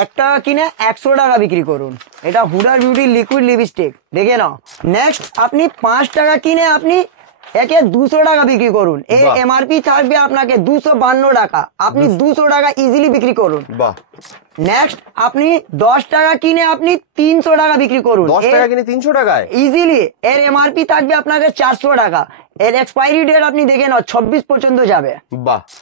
1 টাকা কিনে 100 টাকা বিক্রি করুন। এটা হুডার বিউটি লিকুইড লিপস্টিক, দেখে নাও। নেক্সট আপনি 5 টাকা কিনে আপনি একে 200 টাকা বিক্রি করুন। এই এমআরপি থাকবে আপনাকে 252 টাকা, আপনি 200 টাকা ইজিলি বিক্রি করুন। নেক্সট আপনি 10 টাকা কিনে আপনি 300 টাকা বিক্রি করুন। 10 টাকা কিনে 300 টাকায় ইজিলি। এর এমআরপি থাকবে আপনাকে 400 টাকা। এর এক্সপায়ারি ডেট আপনি দেখে নাও 26 পর্যন্ত যাবে।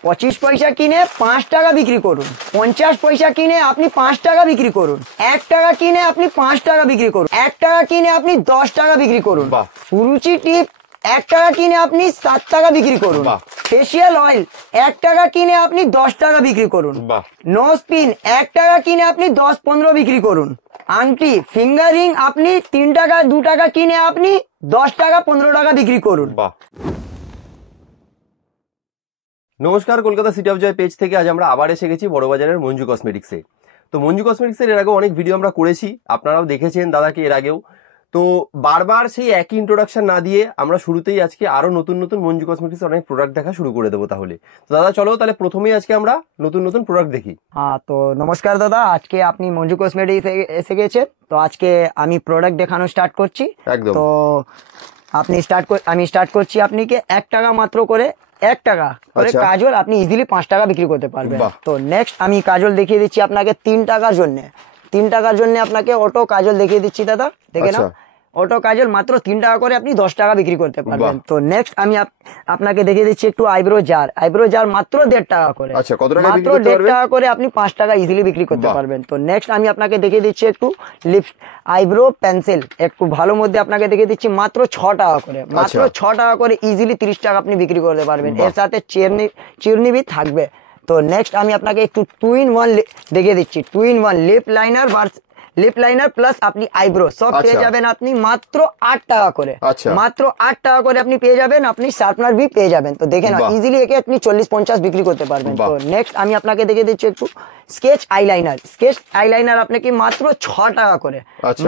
25 পয়সা কিনে 5 টাকা বিক্রি করুন। 50 পয়সা কিনে আপনি 5 টাকা বিক্রি করুন। 1 টাকা কিনে আপনি 5 টাকা বিক্রি করুন। 1 টাকা কিনে আপনি 10 টাকা বিক্রি করুন। সুরুচি টিপ 1 টাকা কিনে আপনি 7 টাকা বিক্রি করুন। ফেসিয়াল অয়েল 1 টাকা কিনে আপনি 10 টাকা বিক্রি করুন। নোজ পিন 1 টাকা কিনে আপনি 10-15 বিক্রি করুন। আংটি ফিঙ্গার রিং আপনি 3 টাকা 2 টাকা কিনে আপনি 10 টাকা 15 টাকা বিক্রি করুন। নমস্কার, Kolkata city of Joy page থেকে আজ আমরা আবার এসে গেছি বড়বাজারের মঞ্জু কসমেটিক্সে। তো মঞ্জু কসমেটিক্সের এর আগেও অনেক ভিডিও আমরা করেছি, আপনারাও দেখেছেন দাদাকে এর আগেও। তো বারবার সেই একই ইন্ট্রোডাকশন না দিয়ে আমরা শুরুতেই আজকে আরো নতুন নতুন মঞ্জু কসমেটিক্স অনেক প্রোডাক্ট দেখা শুরু করে দেবো। তাহলে তো দাদা চলো তাহলে প্রথমেই আজকে আমরা নতুন নতুন প্রোডাক্ট দেখি। হ্যাঁ, তো নমস্কার দাদা, আজকে আপনি মঞ্জু কসমেটিক্স এসে গেছেন। তো আজকে আমি প্রোডাক্ট দেখানো স্টার্ট করছি। একদম। তো আমি স্টার্ট করছি আপনাকে 1 টাকা মাত্র করে 1 টাকা করে কাজল আপনি ইজিলি 5 টাকা বিক্রি করতে পারবেন। তো নেক্সট আমি কাজল দেখিয়ে দিচ্ছি আপনাকে 3 টাকার জন্য। 3 টাকার জন্য আপনাকে অটো কাজল দেখিয়ে দিচ্ছি দাদা, দেখে নাও। অটো কাজল মাত্র 3 টাকা করে আপনি 10 টাকা বিক্রি করতে পারবেন। তো নেক্সট আমি আপনাকে দেখিয়ে দিচ্ছি একটু আইব্রো জার। আইব্রো জার মাত্র 1.5 টাকা করে। মাত্র 1.5 টাকা করে আপনি 5 টাকা ইজিলি বিক্রি করতে পারবেন। তো নেক্সট আমি আপনাকে দেখিয়ে দিচ্ছি একটু আইব্রো পেন্সিল, একটু ভালো মধ্যে আপনাকে দেখিয়ে দিচ্ছি মাত্র 6 টাকা করে। মাত্র 6 টাকা করে ইজিলি 30 টাকা আপনি বিক্রি করতে পারবেন। এর সাথে চিরনি भी থাকবে। তো নেক্সট আমি আপনাকে একটু 2-in-1 দেখিয়ে দিচ্ছি। 2-in-1 লিপ লাইনার প্লাস আপনি আইব্রো সব পেয়ে যাবেন আপনি মাত্র 8 টাকা করে। মাত্র 8 টাকা করে আপনি পেয়ে যাবেন। আপনি শার্পনার भी পেয়ে যাবেন। তো দেখেন ইজিলি একে আপনি 40-50 বিক্রি করতে পারবেন। তো নেক্সট আমি আপনাকে দেখিয়ে দিচ্ছি একটু স্কেচ আইলাইনার। স্কেচ আইলাইনার আপনাকে মাত্র 6 টাকা করে।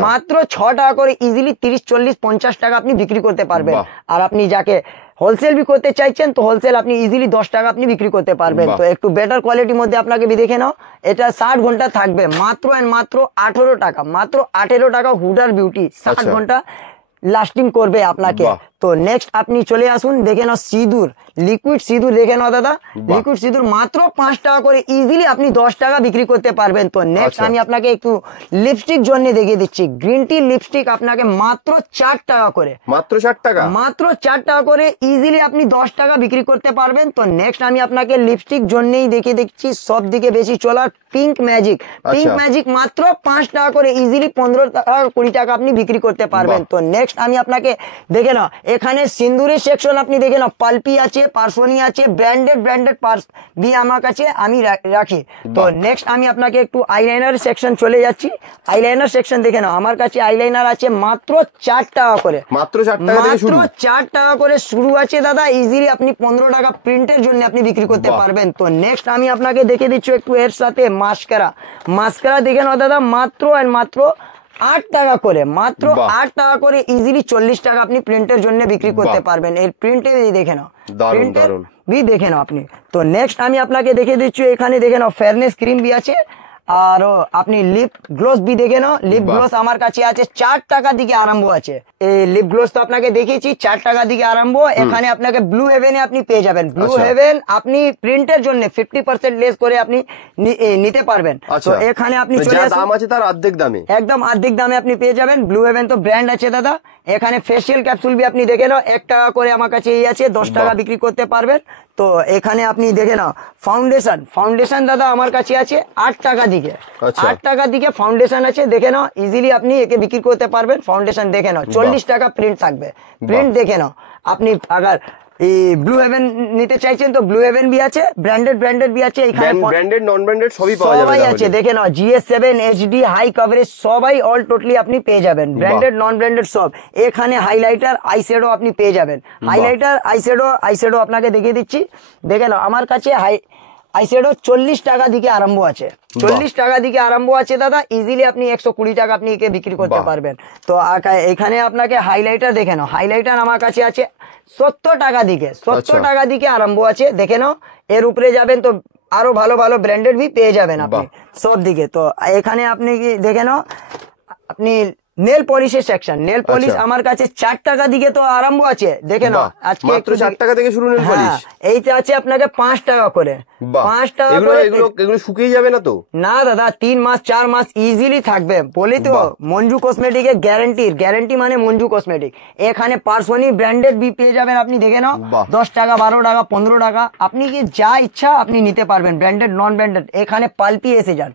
মাত্র 6 টাকা করে ইজিলি 30-40-50 টাকা আপনি বিক্রি করতে পারবেন। আর আপনি যাকে হোলসেল भी করতে চাইছেন তো হোলসেল আপনি ইজিলি 10 টাকা আপনি বিক্রি করতে পারবেন। তো একটু বেটার কোয়ালিটির মধ্যে আপনাকে দেখে নাও, এটা 60 ঘন্টা থাকবে মাত্র 18 টাকা। মাত্র 18 টাকা হুডার বিউটি 60 ঘন্টা লাস্টিং করবে আপনাকে। তো নেক্সট আপনি চলে আসুন, দেখে নাও সিঁদুর, লিকুইড সিঁদুর দেখে নাও দাদা। লিকুইড সিঁদুর মাত্র 5 টাকা করে ইজিলি আপনি 10 টাকা বিক্রি করতে পারবেন। তো নেক্সট আমি আপনাকে একটু লিপস্টিক জন্য দেখিয়ে দিচ্ছি। গ্রিন টি লিপস্টিক আপনাকে মাত্র 4 টাকা করে। মাত্র 4 টাকা। মাত্র 4 টাকা করে ইজিলি আপনি 10 টাকা বিক্রি করতে পারবেন। তো নেক্সট আমি আপনাকে লিপস্টিক জন্যই দেখিয়ে দিচ্ছি সব দিকে বেশি চলার পিঙ্ক ম্যাজিক। পিঙ্ক ম্যাজিক মাত্র 5 টাকা করে ইজিলি 15 টাকা 20 টাকা আপনি বিক্রি করতে পারবেন। তো নেক্সট আমি আপনাকে দেখে নাও, এখানে সিন্দুরের সেকশন আপনি দেখে নাও, পালপি আছে, পার্সোনি আছে, ব্র্যান্ডেড পার্স भी আমার কাছে আমি রাখি। তো নেক্সট আমি আপনাকে একটু আইলাইনার সেকশন চলে যাচ্ছি। আইলাইনার সেকশন দেখে নাও, আমার কাছে আইলাইনার আছে মাত্র 4 টাকা করে। মাত্র 4 টাকা থেকে শুরু। মাত্র 4 টাকা করে শুরু আছে দাদা। ইজিলি আপনি 15 টাকা প্রিন্টের জন্য আপনি বিক্রি করতে পারবেন। তো নেক্সট আমি আপনাকে দেখে দিচ্ছি একটু এর সাথে মাস্কারা দেখে নাও দাদা, মাত্র 8 টাকা করে। মাত্র 8 টাকা করে ইজিলি 40 টাকা আপনি প্রিন্টের জন্য বিক্রি করতে পারবেন। এই প্রিন্টে দেখে নাও, প্রিন্টের भी দেখে নাও আপনি। তো নেক্সট আমি আপনাকে দেখে দিচ্ছি, এখানে দেখে নাও ফেয়ারনেস ক্রিম भी আছে আর আপনি লিপ গ্লোস भी দেখে নাও। লিপ গ্লোস আমার কাছে আছে 4 টাকা দিকে আরম্ভ আছে। এই লিপ গ্লোস তো আপনাকে দেখিয়েছি 4 টাকা দিকে আরম্ভ। এখানে আপনাকে ব্লু হেভেনে আপনি পেয়ে যাবেন। ব্লু হেভেন আপনি প্রিন্টের জন্য 50% লেস করে আপনি নিতে পারবেন। তো এখানে আপনি চলে আসুন, দাম আছে তার অর্ধেক দামে, একদম অর্ধেক দামে আপনি পেয়ে যাবেন। ব্লু হেভেন তো ব্র্যান্ড আছে দাদা। এখানে ফেসিয়াল ক্যাপসুল भी আপনি দেখে নাও 1 টাকা করে আমার কাছে এই আছে, 10 টাকা বিক্রি করতে পারবেন। তো এখানে আপনি দেখে নাও ফাউন্ডেশন দাদা আমার কাছে আছে 8 টাকা দিকে। 8 টাকা দিকে ফাউন্ডেশন আছে, দেখে নাও ইজিলি আপনি একে বিক্রি করতে পারবেন। ফাউন্ডেশন দেখে নাও 40 টাকা প্রিন্ট থাকবে। প্রিন্ট দেখে নাও আপনি। আগার এই ব্লু হেভেন নিতে চাইছেন তো ব্লু হেভেন भी আছে, ব্র্যান্ডেড भी আছে। এখানে ব্র্যান্ডেড নন ব্র্যান্ডেড সবই পাওয়া যাবে। সবাই আছে দেখে নাও, GS7 HD হাই কভারেজ সবাই অল টোটালি আপনি পেয়ে যাবেন। ব্র্যান্ডেড নন ব্র্যান্ডেড সব। এখানে হাইলাইটার আইশ্যাডো আপনি পেয়ে যাবেন। হাইলাইটার আইশ্যাডো আপনাকে দেখিয়ে দিচ্ছি, দেখে নাও আমার কাছে আইশ্যাডো 40 টাকা দিকে আরম্ভ আছে। 40 টাকা দিকে আরম্ভ আছে দাদা। ইজিলি আপনি 120 টাকা আপনি একে বিক্রি করতে পারবেন। তো এখানে আপনাকে হাইলাইটার দেখে নাও, হাইলাইটার আমার কাছে আছে 70 টাকা দিকে। 70 টাকা দিকে আরম্ভ আছে, দেখে নাও। এর উপরে যাবেন তো আরো ভালো ভালো ব্র্যান্ডেড भी পেয়ে যাবেন আপনি সব দিকে। তো এখানে আপনি কি দেখে নাও, আপনি নেল পলিশের সেকশন, নেল পলিশ আমার কাছে 4 টাকা দিকে তো আরম্ভ আছে, দেখে নাও আজকে মাত্র 4 টাকা থেকে শুরু নেল পলিশ। এইটা আছে আপনাকে 5 টাকা করে, 5 টাকা করে। এগুলো শুকিয়ে যাবে না তো? না দাদা, 3 মাস 4 মাস ইজিলি থাকবে, বলি তো। মঞ্জু কসমেটিকের গ্যারান্টি মানে মঞ্জু কসমেটিক। এখানে পার্সোনি ব্র্যান্ডেড भी পেয়ে যাবেন আপনি, দেখে নাও 10 টাকা 12 টাকা 15 টাকা, আপনি কি যা ইচ্ছা আপনি নিতে পারবেন, ব্র্যান্ডেড নন ব্র্যান্ডেড। এখানে পাল্পি এসে যান,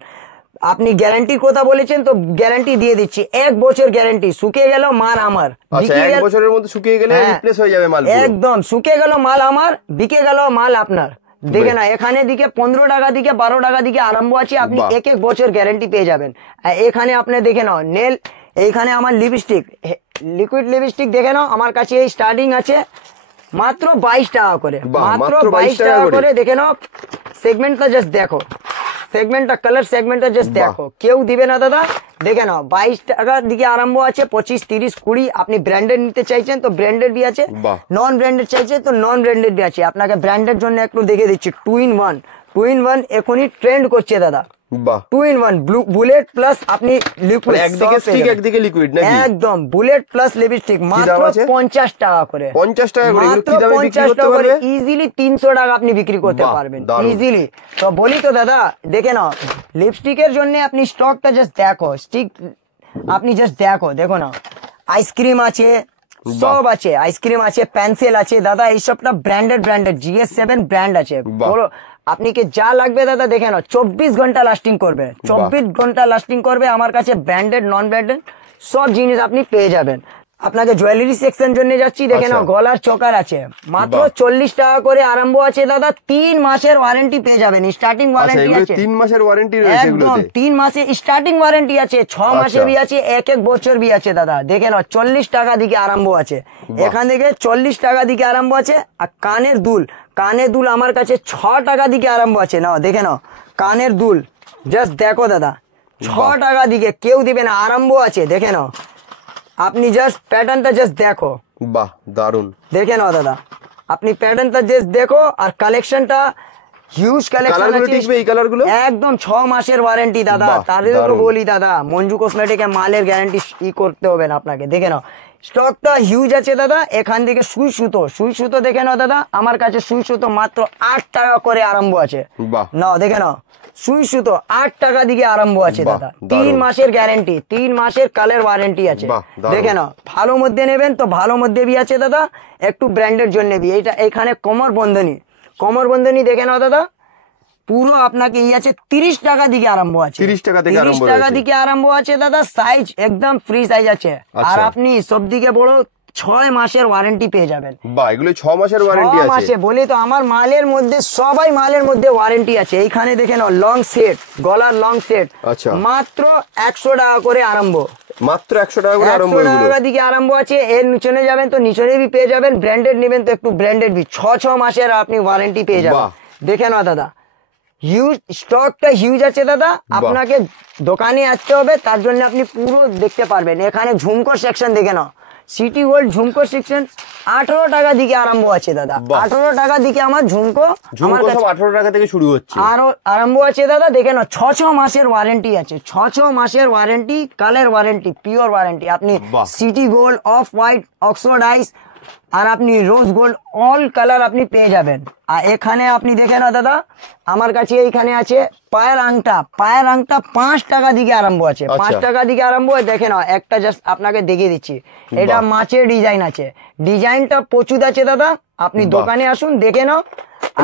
আপনি গ্যারান্টির কথা বলেছেন তো গ্যারান্টি দিয়ে দিচ্ছি, 1 বছর গ্যারান্টি। শুকিয়ে গেল মাল আমার, 1 বছরের মধ্যে শুকিয়ে গেলে রিপ্লেস হয়ে যাবে মাল, একদম শুকিয়ে গেল মাল আমার, বিকে গেল মাল আপনার। দেখে না, এখানে দিকে 15 টাকা দিকে 12 টাকা দিকে আরম্ভ আছে, আপনি 1 বছর গ্যারান্টি পেয়ে যাবেন। এখানে আপনি দেখে নাও নেল, এইখানে আমার লিপস্টিক, লিকুইড লিপস্টিক দেখে নাও আমার কাছে এই স্টার্টিং আছে মাত্র 22 টাকা করে, মাত্র 22 টাকা করে। দেখে নাও সেগমেন্টটা জাস্ট দেখো, সেগমেন্টটা কালার সেগমেন্টটা জাস্ট দেখো, কেউ দিবে না দাদা। দেখে নাও 22 টাকার দিকে আরম্ভ আছে, 25 30 20। আপনি ব্র্যান্ডেড নিতে চাইছেন তো ব্র্যান্ডেড भी আছে, নন ব্র্যান্ডেড চাইছেন তো নন ব্র্যান্ডেড भी আছে। আপনাকে ব্র্যান্ডেড জন্য একটু দেখে দিচ্ছি, 2 in 1 এখনই ট্রেন্ড করছে দাদা। 2 in 1 বুলেট প্লাস আপনি লিকুইড, একদিকে স্টিক একদিকে লিকুইড নাকি? একদম বুলেট প্লাস লিপস্টিক, মাত্র 50 টাকা করে, 50 টাকা করে। মাত্র 50 টাকা করে ইজিলি 300 টাকা আপনি বিক্রি করতে পারবেন ইজিলি। তো বলি তো দাদা, দেখে নাও লিপস্টিকের জন্য আপনি স্টকটা জাস্ট দেখো, স্টিক আপনি জাস্ট দেখো না, আইসক্রিম আছে, সব আছে, আইসক্রিম আছে, পেন্সিল আছে দাদা, এইসবটা ব্র্যান্ডেড GS7 ব্র্যান্ড আছে। বলো আপনি কি যা লাগবে দাদা, দেখে নাও 24 ঘন্টা লাস্টিং করবে, 24 ঘন্টা লাস্টিং করবে। আমার কাছে ব্র্যান্ডেড নন ব্র্যান্ডেড সব জিনিস আপনি পেয়ে যাবেন। আপনাকে জুয়েলারি সেকশন জন্য যাচ্ছি, দেখে নাও গলার চকার আছে, মাত্র 40 টাকা করে আরম্ভ আছে দাদা। 3 মাসের ওয়ারেন্টি পেয়ে যাবেন, স্টার্টিং ওয়ারেন্টি আছে, 3 মাসের ওয়ারেন্টি রয়েছে একদম 3 মাসে স্টার্টিং ওয়ারেন্টি আছে, 6 মাসে भी আছে, 1 বছর भी আছে দাদা। দেখে নাও 40 টাকা দিকে আরম্ভ আছে, এখান থেকে 40 টাকা দিকে আরম্ভ আছে। আর কানের দুল আমার কাছে 6 টাকা দিকে আরম্ভ আছে। নাও দেখে নাও কানের দুল জাস্ট দেখো দাদা, 6 টাকা দিকে কেউ দিবে না, আরম্ভ আছে। দেখে নাও আপনি জাস্ট প্যাটার্নটা জাস্ট দেখো, বাহ দারুন। দেখে নাও দাদা, আপনি প্যাটার্নটা জাস্ট দেখো, আর কালেকশনটা হিউজ কালেকশন আছে, এই কালারগুলো একদম 6 মাসের ওয়ারেন্টি দাদা। তাদেরকে বলি দাদা, মঞ্জু কসমেটিকে মালের গ্যারান্টি করতে হবে না আপনাকে। দেখে নাও স্টকটা হিউজ আছে দাদা। এখান থেকে সুই সুতো দেখে নাও দাদা, আমার কাছে সুই সুতো মাত্র 8 টাকা করে আরম্ভ আছে। নাও দেখে নাও সুই সুতো 8 টাকা দিকে আরম্ভ আছে দাদা, 3 মাসের গ্যারান্টি, 3 মাসের কালার ওয়ারেন্টি আছে। দেখে নাও ভালো মধ্যে নেবেন তো ভালো মধ্যে भी আছে দাদা, একটু ব্র্যান্ডের জন্য भी। এইটা এখানে কোমর বন্ধনী দেখে নাও দাদা, পুরো আপনাকে এই আছে 30 টাকা দিকে আরম্ভ আছে, 30 টাকা দিকে আরম্ভ আছে দাদা। সাইজ একদম ফ্রি সাইজ আছে, আর আপনি সব দিকে বড় 6 মাসের ওয়ারেন্টি পেয়ে যাবেন। এগুলো 6 মাসের ওয়ারেন্টি আছে, 6 মাসে বলি তো। আমার মালের মধ্যে সবাই মালের মধ্যে ওয়ারেন্টি আছে। এইখানে দেখে নাও লং সেট, গলার লং সেট, মাত্র 100 টাকা করে আরম্ভ, মাত্র 100 টাকা করে আরম্ভ, 100 টাকা দিকে আরম্ভ আছে। এর নিচনে যাবেন তো নিচনে भी পেয়ে যাবেন, ব্র্যান্ডেড নেবেন তো একটু ব্র্যান্ডেড भी 6 মাসের আপনি ওয়ারেন্টি পেয়ে যাবেন। দেখে নাও দাদা হিউজ স্টকটা হিউজ আছে দাদা, আপনাকে দোকানে আসতে হবে, তার জন্য আপনি পুরো দেখতে পারবেন। এখানে ঝুমকো সেকশন দেখে নাও, সিটি গোল্ড ঝুমকো সেকশন 18 টাকা দিকে আরম্ভ আছে দাদা, 18 টাকা দিকে আমার ঝুমকো সব 18 টাকা থেকে শুরু হচ্ছে, আর আরম্ভ আছে দাদা। দেখে নাও 6 মাসের ওয়ারেন্টি আছে, 6 মাসের warranty, colour warranty, pure warranty. আপনি সিটি গোল্ড, অফ হোয়াইট, অক্সোডাইজ আর আপনি রোজ গোল্ড অল কালার আপনি পেয়ে যাবেন। আর এখানে আপনি দেখে না দাদা, আমার কাছে এইখানে আছে পায়ের আংটা 5 টাকা দিকে আরম্ভ আছে, 5 টাকা দিকে আরম্ভ। দেখে নাও একটা জাস্ট আপনাকে দেখিয়ে দিচ্ছি, এটা মাছের ডিজাইন আছে, ডিজাইনটা প্রচুর আছে দাদা। আপনি দোকানে আসুন দেখে নাও,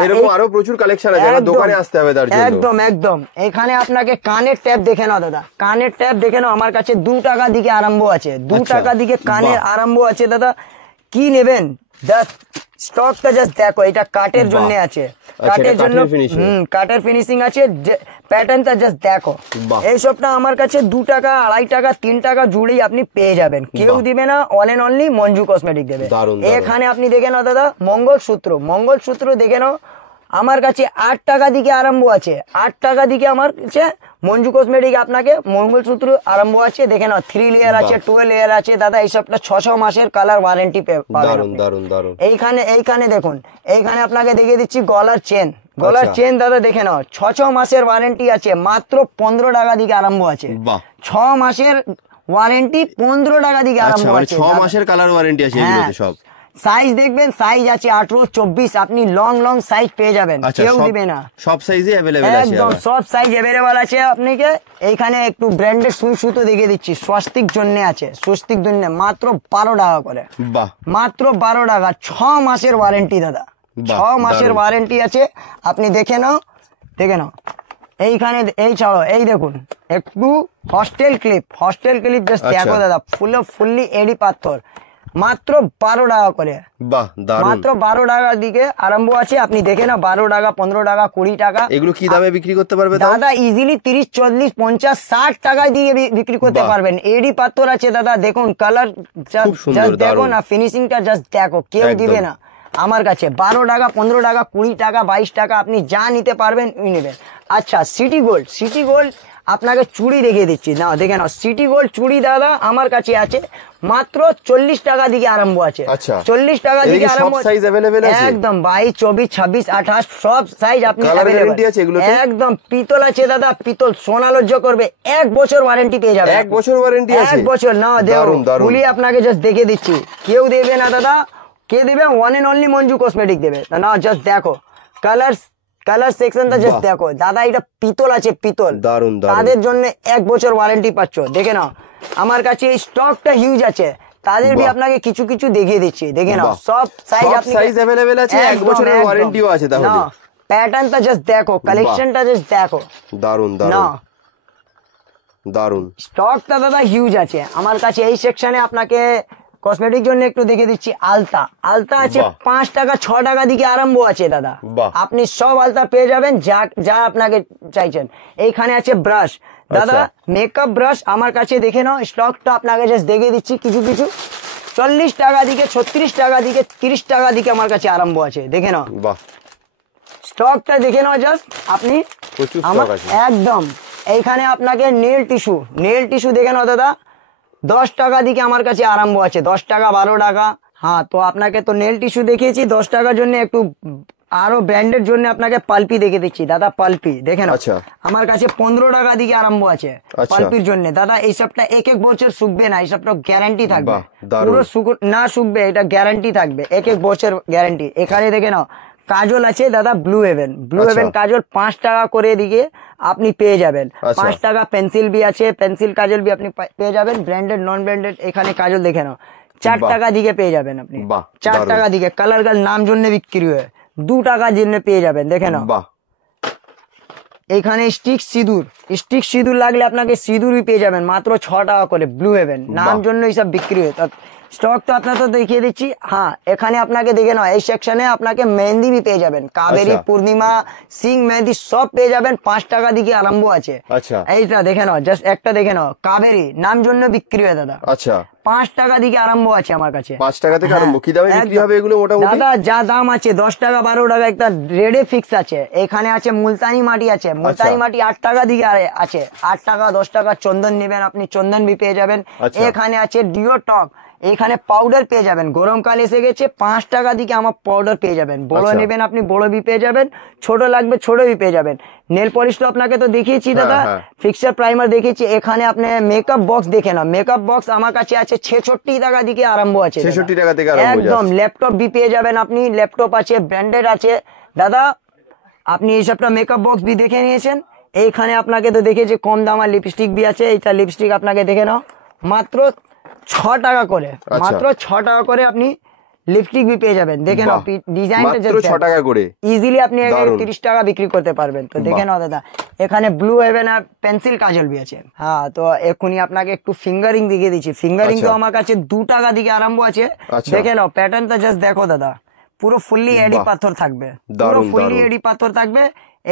এরকম আরো প্রচুর কালেকশন আছে, দোকানে আসতে হবে তার জন্য। একদম এখানে আপনাকে কানের ট্যাপ দেখে নাও দাদা, কানের ট্যাপ দেখে নাও, আমার কাছে 2 টাকা দিকে আরম্ভ আছে, 2 টাকা দিকে কানের আরম্ভ আছে দাদা। কি নেবেন জাস্ট স্টকটা জাস্ট দেখো, এটা কাটের জন্য আছে, কাটের জন্য কাটের ফিনিশিং আছে, প্যাটার্নটা জাস্ট দেখো। এই সবটা আমার কাছে 2 টাকা 2.5 টাকা 3 টাকা জুড়েই আপনি পেয়ে যাবেন, কেউ দিবে না, all and only Manju cosmetic দেবে। এখানে আপনি দেখে নাও দাদা মঙ্গলসূত্র দেখে নাও, আমার কাছে 8 টাকা থেকে আরম্ভ আছে, 8 টাকা থেকে আমার কাছে মঞ্জু কসমেটিক আপনাকে মঙ্গলসূত্র আরম্ভ আছে। দেখেন 3 লেয়ার আছে, 12 লেয়ার আছে দাদা। এই সবটা 600 মাসের কালার ওয়ারেন্টি পাবেন। এইখানে দেখুন, এইখানে আপনাকে দেখিয়ে দিচ্ছি গলার চেন। গলার চেন দাদা দেখে নাও, 6 মাসের ওয়ারেন্টি আছে, মাত্র 15 টাকা থেকে আরম্ভ আছে। 6 মাসের ওয়ারেন্টি 15 টাকা থেকে আরম্ভ আছে। 6 মাসের কালার ওয়ারেন্টি আছে এগুলোতে সব। সাইজ দেখবেন, সাইজ আছে 18, 24, আপনি লং সাইজ পেয়ে যাবেন, কেউ দিবে না। সব সাইজে अवेलेबल আছে, একদম সব সাইজ अवेलेबल আছে। আপনাকে এইখানে একটু ব্র্যান্ডেড সুতো দেখিয়ে দিচ্ছি, স্বস্তিক জন্য আছে, স্বস্তিক জন্য মাত্র 12 টাকা করে। বাহ, মাত্র 12 টাকা, 6 মাসের ওয়ারেন্টি দাদা, 6 মাসের ওয়ারেন্টি আছে। আপনি দেখে নাও, দেখে নাও। এইখানে এই ছাড়ো, এই দেখুন একটু হস্টেল ক্লিপ জাস্ট দেখো দাদা, ফুললি এডি পাথর, মাত্র 12 টাকা করে। বাহ, দারুন। মাত্র 12 টাকার দিকে আরম্ভ আছে। আপনি দেখে না, 12 টাকা, 15 টাকা, 20 টাকা। এগুলো কি দামে বিক্রি করতে পারবে দাদা? ইজিলি 30, 40, 50, 60 টাকায় দিয়ে বিক্রি করতে পারবেন। এডি পাথর আছে দাদা, দেখুন কালার জাস্ট দেখো না, ফিনিশিংটা জাস্ট দেখো, কেউ দিবে না আমার কাছে। 12 টাকা, 15 টাকা, 20 টাকা, 22 টাকা, আপনি যা নিতে পারবেন নেবেন। আচ্ছা, সিটি গোল্ড আপনাকে চুড়ি দেখিয়ে দিচ্ছি না, দেখে নাও। সিটি গোল্ড চুড়ি দাদা আমার কাছে আছে, মাত্র 40 টাকা দিকে আরম্ভ আছে। 40 টাকা দিকে আরম্ভ, একদম 22, 24, 26, 28 সব সাইজ আপনি একদম। পিতল আছে দাদা, পিতল সোনালজ্জ করবে, 1 বছর ওয়ারেন্টি পেয়ে যাবে। 1 বছর ওয়ারেন্টি আছে, 1 বছর না দেবো, খুলি আপনাকে জাস্ট দেখিয়ে দিচ্ছি, কেউ দেবে না দাদা। কে দেবে? One and only Manju cosmetic দেবে না। জাস্ট দেখো কালার সেকশনটা জাস্ট দেখো দাদা, এটা পিতল আছে, পিতল, তাদের জন্য 1 বছর ওয়ারেন্টি পাচ্ছ। দেখে নাও, আমার কাছে এই স্টকটা হিউজ আছে, তাদের भी আপনাকে কিছু দেখিয়ে দিচ্ছি। দেখে নাও, সব সাইজ अवेलेबल আছে, 1 বছরের ওয়ারেন্টিও আছে। তাহলে প্যাটার্নটা জাস্ট দেখো, কালেকশনটা জাস্ট দেখো, দারুন। স্টকটা দাদা হিউজ আছে আমার কাছে। এই সেকশনে আপনাকে কসমেটিক জন্য একটু দেখে দিচ্ছি। আলতা আছে 5 টাকা, 6 টাকা দিকে আরম্ভ আছে দাদা। আপনি সব আলতা পেয়ে যাবেন যা আপনাকে চাইছেন। এইখানে আছে ব্রাশ দাদা, মেকআপ ব্রাশ আমার কাছে দেখে নাও, স্টকটা আপনাকে জাস্ট দেখে দিচ্ছি। কিছু 40 টাকা দিকে, 36 টাকা দিকে, 30 টাকা দিকে আমার কাছে আরম্ভ আছে। দেখে নাও, স্টকটা দেখে নাও জাস্ট আপনি। আমার একদম এইখানে আপনাকে নেল টিস্যু দেখে নাও দাদা, 10 টাকা দিকে আমার কাছে আরম্ভ আছে, 10 টাকা, 12 টাকা। হ্যাঁ, তো আপনাকে তো নেল টিস্যু দেখিয়েছি 10 টাকার জন্য। একটু আরো ব্র্যান্ডের জন্য আপনাকে পালপি দেখে দিচ্ছি দাদা, পালপি দেখেন আমার কাছে 15 টাকা দিকে আরম্ভ আছে পালপির জন্য দাদা। এইসবটা 1 বছর শুকবে না, এইসবটা গ্যারান্টি থাকবে, পুরো না শুকবে, এটা গ্যারান্টি থাকবে, 1 বছর গ্যারান্টি। এখানে দেখে নাও, কাজল আছে দাদা, ব্লু হেভেন কাজল 5 টাকা করে দিকে আপনি পেয়ে যাবেন। 5 টাকা পেন্সিল भी আছে, পেন্সিল কাজল भी আপনি পেয়ে যাবেন, ব্র্যান্ডেড নন ব্র্যান্ডেড। এখানে কাজল দেখে নাও, 4 টাকা দিকে পেয়ে যাবেন আপনি, 4 টাকা দিকে। কালার নাম জন্য বিক্রি হয়, 2 টাকা জন্য পেয়ে যাবেন। দেখে নাও, এখানে স্টিক সিঁদুর লাগলে আপনাকে সিঁদুর পেয়ে যাবেন, মাত্র 6 টাকা করে। ব্লু হেভেন নাম জন্য এইসব বিক্রি হয়। স্টক তো আপনার তো দেখিয়ে দিচ্ছি। হ্যাঁ, এখানে আপনাকে দেখে নাও, এই সেকশনে আপনাকে মেহেন্দি भी পেয়ে যাবেন, কাবেরী, পূর্ণিমা, সিং মেহেন্দি সব পেয়ে যাবেন। 5 টাকা দিকে আরম্ভ আছে। এইটা দেখে নাও, জাস্ট একটা দেখে নাও, কাবেরী নাম জন্য বিক্রি হয় দাদা। 5 টাকা দিকে আরম্ভ আছে আমার কাছে, 5 টাকা থেকে আরম্ভ। কি দামে বিক্রি হবে এগুলো মোটামুটি দাদা? যা দাম আছে 10 টাকা, 12 টাকা, একটা রেডে ফিক্স আছে। এখানে আছে মুলতানি মাটি আছে, মুলতানি মাটি 8 টাকা দিকে আছে, 8 টাকা, 10 টাকা। চন্দন নেবেন আপনি, চন্দন भी পেয়ে যাবেন। এখানে আছে ডিও টক, এখানে পাউডার পেয়ে যাবেন, গরমকাল এসে গেছে, 5 টাকা দিকে আমার পাউডার পেয়ে যাবেন। বড় নেবেন আপনি, বড় भी পেয়ে যাবেন, ছোট লাগবে ছোট भी পেয়ে যাবেন। নেল পলিশ তো আপনাকে তো দেখিয়েছি দাদা, ফিক্সার প্রাইমার দেখিয়েছি। এখানে আপনি মেকআপ বক্স দেখে না, মেকআপ বক্স আমার কাছে আছে 66 টাকা দিকে আরম্ভ আছে, 66 টাকা থেকে আরম্ভ একদম। ল্যাপটপ भी পেয়ে যাবেন আপনি, ল্যাপটপ আছে, ব্র্যান্ডেড আছে দাদা। আপনি এইসবটা মেকআপ বক্স भी দেখে নিয়েছেন। এইখানে আপনাকে তো দেখেছি কম দামা লিপস্টিক भी আছে। এইটা লিপস্টিক আপনাকে দেখে নাও, মাত্র 6 টাকা করে, মাত্র 6 টাকা করে আপনি লিপস্টিক भी পেয়ে যাবেন। দেখে নাও, ডিজাইনটা মাত্র 6 টাকা করে, ইজিলি আপনি 30 টাকা বিক্রি করতে পারবেন। তো দেখে নাও দাদা, এখানে ব্লু হেভেন আর পেন্সিল কাজল भी আছে। হ্যাঁ, তো এখনই আপনাকে একটু ফিঙ্গারিং দেখিয়ে দিচ্ছি। ফিঙ্গারিং তো আমার কাছে 2 টাকা দিকে আরম্ভ আছে। দেখে নাও, প্যাটার্নটা জাস্ট দেখো দাদা, পুরো ফুললি এডি পাথর থাকবে, পুরো ফুললি এডি পাথর থাকবে।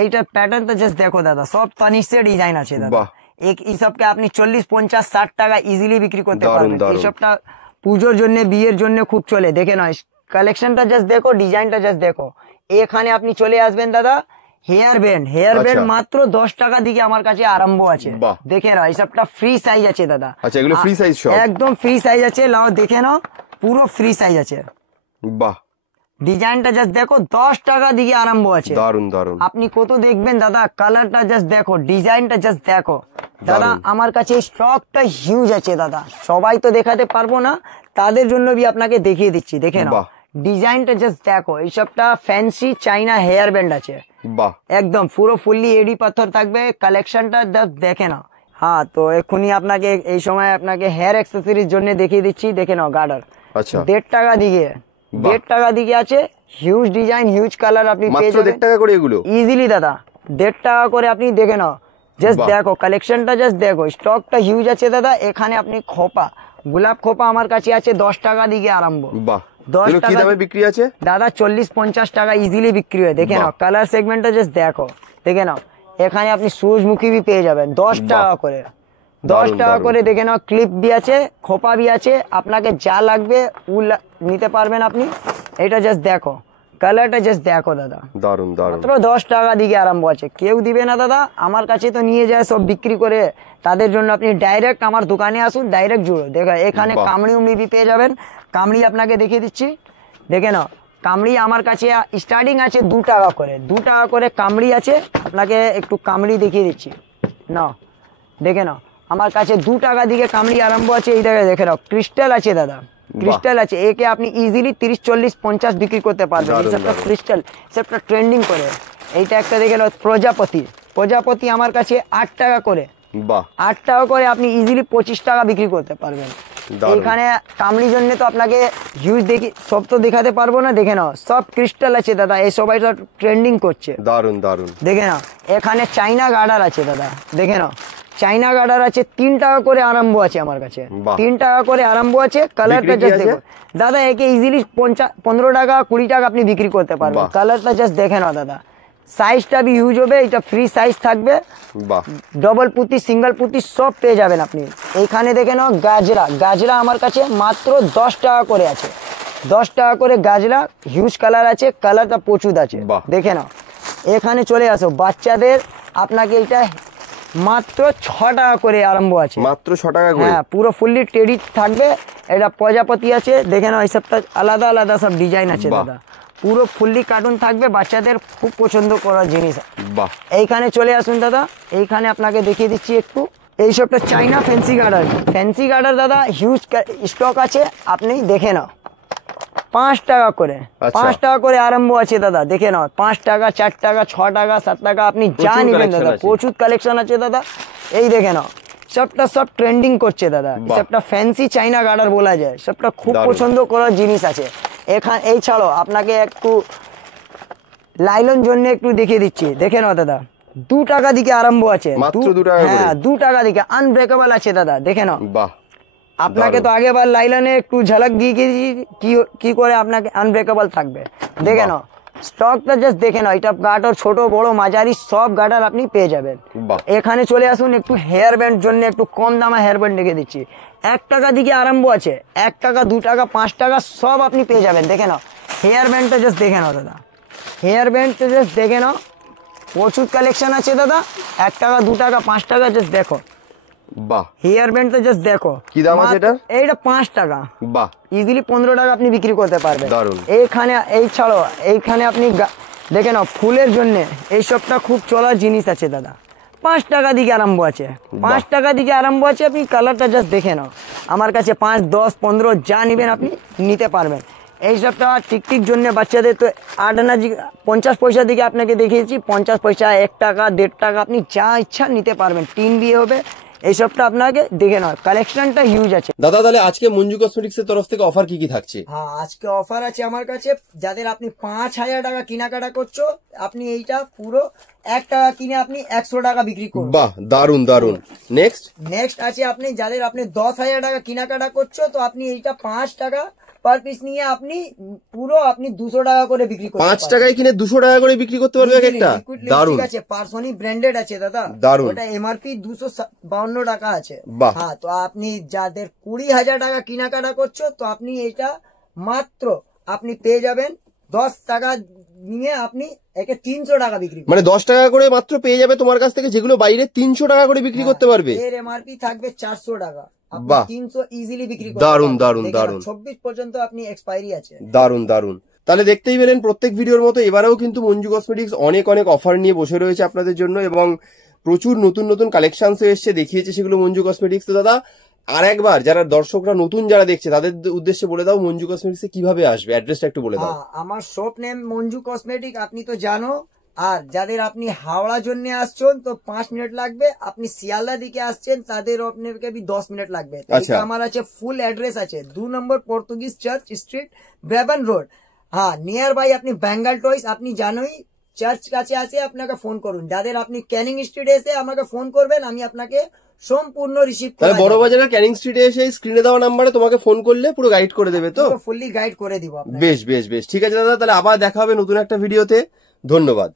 এইটার প্যাটার্নটা জাস্ট দেখো দাদা, সব তানিশের ডিজাইন আছে দাদা। এই সবকে আপনি 40, 50, 60 টাকা ইজিলি বিক্রি করতে পারবেন। এইসবটা পুজোর জন্য, বিয়ের জন্য খুব চলে। দেখে নাও, কালেকশনটা জাস্ট দেখো, ডিজাইনটা জাস্ট দেখো, এখানে আপনি চলে আসবেন দাদা হেয়ার ব্যান্ড মাত্র 10 টাকা দিকে আমার কাছে আরম্ভ আছে। দেখে নাও এইসবটা ফ্রি সাইজ আছে দাদা। আচ্ছা, এগুলো ফ্রি সাইজ সব? একদম ফ্রি সাইজ আছে, লাও দেখে নাও পুরো ফ্রি সাইজ আছে। বাহ, ডিজাইনটা জাস্ট দেখো, 10 টাকা দিকে আরম্ভ আছে। দারুন দারুন। আপনি কত দেখবেন দাদা, কালারটা জাস্ট দেখো, ডিজাইনটা জাস্ট দেখো দাদা। আমার কাছে স্টকটা হিউজ আছে দাদা, সবাই তো দেখাতে পারবো না, তাদের জন্য বি আপনাকে দেখিয়ে দিচ্ছি। দেখে নাও ডিজাইনটা জাস্ট দেখো, এইসবটা ফ্যান্সি চাইনা হেয়ার ব্যান্ড আছে। বাহ, একদম পুরো ফুললি এডি পাথর থাকবে, কালেকশনটা দেখে নাও। হ্যাঁ, তো এক্ষুনি আপনাকে এই সময় আপনাকে হেয়ার অ্যাক্সেসরিজ জন্য দেখিয়ে দিচ্ছি। দেখে নাও গার্ডার, আচ্ছা 1.5 টাকা দিকে, 1.5 টাকা দিকে আছে। হিউজ ডিজাইন, হিউজ কালার আপনি পেয়ে যাবেন। 1.5 টাকা করে এগুলো ইজিলি দাদা, 1.5 টাকা করে আপনি দেখে নাও। জাস্ট দেখো কালেকশনটা, জাস্ট দেখো স্টকটা হিউজ আছে দাদা। এখানে আপনি খোপা, গোলাপ খোপা আমার কাছে আছে 10 টাকা দিকে আরম্ভ। বাহ, 10 কি দামে বিক্রি আছে দাদা? 40-50 টাকা ইজিলি বিক্রি হয়। দেখে নাও কালার সেগমেন্টটা জাস্ট দেখো, দেখে নাও। এখানে আপনি সূর্যমুখী বি পেয়ে যাবেন 10 টাকা করে, 10 টাকা করে। দেখে নাও ক্লিপ বি আছে, খোপা বি আছে, আপনাকে যা লাগবে নিতে পারবেন আপনি। এটা জাস্ট দেখো, কালারটা জাস্ট দেখো দাদা, দারুন দারুন। মাত্র 10 টাকা দিকে আরম্ভ আছে। কেউ দিবে না দাদা, আমার কাছে তো নিয়ে যায় সব বিক্রি করে। তাদের জন্য আপনি ডাইরেক্ট আমার দোকানে আসুন, ডাইরেক্ট জুড়ো। দেখো এখানে কামড়ি উমড়ি বি পেয়ে যাবেন। কামড়ি আপনাকে দেখিয়ে দিচ্ছি, দেখে নাও। কামড়ি আমার কাছে স্টার্টিং আছে 2 টাকা করে, 2 টাকা করে কামড়ি আছে। আপনাকে একটু কামড়ি দেখিয়ে দিচ্ছি, নাও দেখে নাও। আমার কাছে 2 টাকা দিকে কামড়ি আরম্ভ আছে। এই জায়গায় দেখে নাও ক্রিস্টাল আছে দাদা, ক্রিস্টাল আছে। একে আপনি ইজিলি 30, 40, 50 বিক্রি করতে পারবেন। এইসবটা ক্রিস্টাল, সবটা ট্রেন্ডিং করে। এইটা একটা দেখে নাও প্রজাপতি, প্রজাপতি আমার কাছে 8 টাকা করে। 8 টাকা করে আপনি ইজিলি 25 টাকা বিক্রি করতে পারবেন। এখানে কামড়ির জন্য তো আপনাকে হিউজ দেখি সব তো দেখাতে পারবো না। দেখে নাও সব ক্রিস্টাল আছে দাদা, এই সবাই ট্রেন্ডিং করছে। দারুন দারুন। দেখে নাও এখানে চাইনা গার্ডার আছে দাদা, দেখে নাও চাইনা গার্ডার আছে। 3 টাকা করে আরম্ভ আছে আমার কাছে, 3 টাকা করে আরম্ভ আছে। কালারটা জাস্ট দেখো দাদা, একে ইজিলি 15 টাকা 20 টাকা আপনি বিক্রি করতে পারবেন। কালারটা জাস্ট দেখে নাও দাদা, সাইজটা বি ইউজ হবে, এটা ফ্রি সাইজ থাকবে। ডবল পুঁতি, সিঙ্গেল পুঁতি সব পেয়ে যাবেন আপনি। এইখানে দেখে নাও গাজরা, গাজরা আমার কাছে মাত্র 10 টাকা করে আছে, 10 টাকা করে গাজরা। হিউজ কালার আছে, কালারটা প্রচুর আছে। দেখে নাও এখানে চলে আসো বাচ্চাদের, আপনাকে এটা মাত্র 6 টাকা করে আরম্ভ আছে, মাত্র 6 টাকা করে। হ্যাঁ, পুরো ফুললি টেডি থাকবে। এটা প্রজাপতি আছে, দেখে নাও এইসবটা আলাদা আলাদা সব ডিজাইন আছে দাদা। পুরো ফুললি কার্টুন থাকবে, বাচ্চাদের খুব পছন্দ করার জিনিস। এইখানে চলে আসুন দাদা, এইখানে আপনাকে দেখিয়ে দিচ্ছি একটু। এইসবটা চাইনা ফ্যান্সি গার্ডার, ফ্যান্সি গার্ডার দাদা হিউজ স্টক আছে, আপনি দেখে নাও। 5 টাকা করে, 5 টাকা করে আরম্ভ আছে দাদা। দেখে নাও 5 টাকা, 4 টাকা, 6 টাকা, 7 টাকা, আপনি যা নেবেন দাদা, প্রচুর কালেকশন আছে দাদা। এই দেখে নাও সবটা সব ট্রেন্ডিং করছে দাদা। সবটা ফ্যান্সি চাইনা গার্ডার বলা যায়, সবটা খুব পছন্দ করার জিনিস আছে এখানে। এই ছাড়ো আপনাকে একটু লাইলন জন্য একটু দেখিয়ে দিচ্ছি। দেখে নাও দাদা 2 টাকা দিকে আরম্ভ আছে, মাত্র 2 টাকা। হ্যাঁ, 2 টাকা দিকে আনব্রেকেবল আছে দাদা, দেখে নাও। আপনাকে তো আগেবার লাইলনে একটু ঝলক দিয়ে কি করে আপনাকে আনব্রেকেবল থাকবে। দেখে নাও স্টকটা জাস্ট দেখে নাও। এটা গার্ডার ছোট বড় মাঝারি সব গার্ডার আপনি পেয়ে যাবেন। এখানে চলে আসুন, একটু হেয়ার ব্যান্ড জন্য একটু কম দামে হেয়ার ব্যান্ড রেখে দিচ্ছি। 1 টাকা দিকে আরম্ভ আছে, 1 টাকা, 2 টাকা, 5 টাকা সব আপনি পেয়ে যাবেন। দেখে নাও হেয়ার ব্যান্ডটা জাস্ট দেখে নাও দাদা, হেয়ার ব্যান্ডটা জাস্ট দেখে নাও। প্রচুর কালেকশন আছে দাদা। 1 টাকা, 2 টাকা, 5 টাকা জাস্ট দেখো। বাহ, হেয়ার ব্যান্ডটা জাস্ট দেখো, কি দাম আছে এটা? এইটা 5 টাকা। বাহ, ইজিলি 15 টাকা আপনি বিক্রি করতে পারবেন। এইখানে এই ছাড়ো, এইখানে আপনি দেখে নাও ফুলের জন্য এইসবটা খুব চলার জিনিস আছে দাদা। 5 টাকা দিকে আরম্ভ আছে, 5 টাকা দিকে আরম্ভ আছে। আপনি কালারটা জাস্ট দেখে নাও। আমার কাছে 5, 10, 15 যা নেবেন আপনি নিতে পারবেন। এইসবটা টিকটিক জন্য বাচ্চাদের তো 8 আনা 50 পয়সা দিকে আপনাকে দেখিয়েছি। 50 পয়সা, 1 টাকা, 1.5 টাকা, আপনি যা ইচ্ছা নিতে পারবেন। টিন বিয়ে হবে, এইসবটা আপনাকে দেখে নাও। কালেকশনটা হিউজ আছে দাদা। তাহলে আজকে মঞ্জু কসমেটিক্স এর তরফ থেকে অফার কি কি থাকছে? হ্যাঁ, আজকে অফার আছে আমার কাছে। যাদের আপনি 5000 টাকা কেনাকাটা করছো, আপনি এইটা পুরো 1 টাকা কিনে আপনি 100 টাকা বিক্রি করুন। বাহ, দারুন দারুন। নেক্সট আছে আপনি যাদের আপনি 10,000 টাকা কেনাকাটা করছো, তো আপনি এইটা 5 টাকা পার পিস নিয়ে আপনি পুরো আপনি 200 টাকা করে বিক্রি করতে পারবেন। 5 টাকায় কিনে 200 টাকা করে বিক্রি করতে পারবে একটা। দারুন আছে, পার্সোনি ব্র্যান্ডেড আছে দাদা। ওটা এমআরপি 252 টাকা আছে। হ্যাঁ, তো আপনি যাদের 20,000 টাকা কেনাকাটা করছো, তো আপনি এটা মাত্র আপনি পেয়ে যাবেন 10 টাকা নিয়ে আপনি একে 300 টাকা বিক্রি করুন। মানে 10 টাকা করে মাত্র পেয়ে যাবে তোমার কাছ থেকে, যেগুলো বাইরে 300 টাকা করে বিক্রি করতে পারবে। এর এমআরপি থাকবে 400 টাকা, আপনি বাহ 300 ইজিলি বিক্রি করতে দারুন পারবেন। দারুন দেখে দারুন, নাও, 24 পর্যন্ত আপনি এক্সপায়ারি আছে। দারুন দারুন। তাহলে দেখতেই পেলেন প্রত্যেক ভিডিওর মতো এবারেও কিন্তু মঞ্জু কসমেটিক্স অনেক অনেক অফার নিয়ে বসে রয়েছে আপনাদের জন্য, এবং প্রচুর নতুন নতুন কালেকশনস এসছে, দেখিয়েছে সেগুলো মঞ্জু কসমেটিক্স। তো দাদা আর একবার যারা দর্শকরা নতুন যারা দেখছে তাদের উদ্দেশ্যে বলে দাও মঞ্জু কসমেটিক্সে কিভাবে আসবে, অ্যাড্রেসটা একটু বলে দাও। আমার শপ নেম মঞ্জু কসমেটিক, আপনি তো জানো। আর যাদের আপনি হাওড়া জন্য আসছেন তো 5 মিনিট লাগবে, আপনি শিয়ালদা দিকে আসছেন তাদের আপনাকে 10 মিনিট লাগবে। আচ্ছা। আমার আছে ফুল অ্যাড্রেস আছে 2 number Portuguese church street, Brabourne road. হ্যাঁ, নিয়ার বাই আপনি বেঙ্গল টয়েস, আপনি জানোই চার্চ কাছে আসে আপনাকে ফোন করুন। যাদের আপনি ক্যানিং স্ট্রিটে এসে আমাকে ফোন করবেন, আমি আপনাকে সম্পূর্ণ রিসিভ তাহলে বড় বাজারের ক্যানিং স্ট্রিটে এসে স্ক্রিনে দেওয়া নাম্বারে তোমাকে ফোন করলে পুরো গাইড করে দেবে তো? ফুললি গাইড করে দিব। বেশ বেশ বেশ, ঠিক আছে দাদা, তাহলে আবার দেখা হবে নতুন একটা ভিডিওতে। ধন্যবাদ।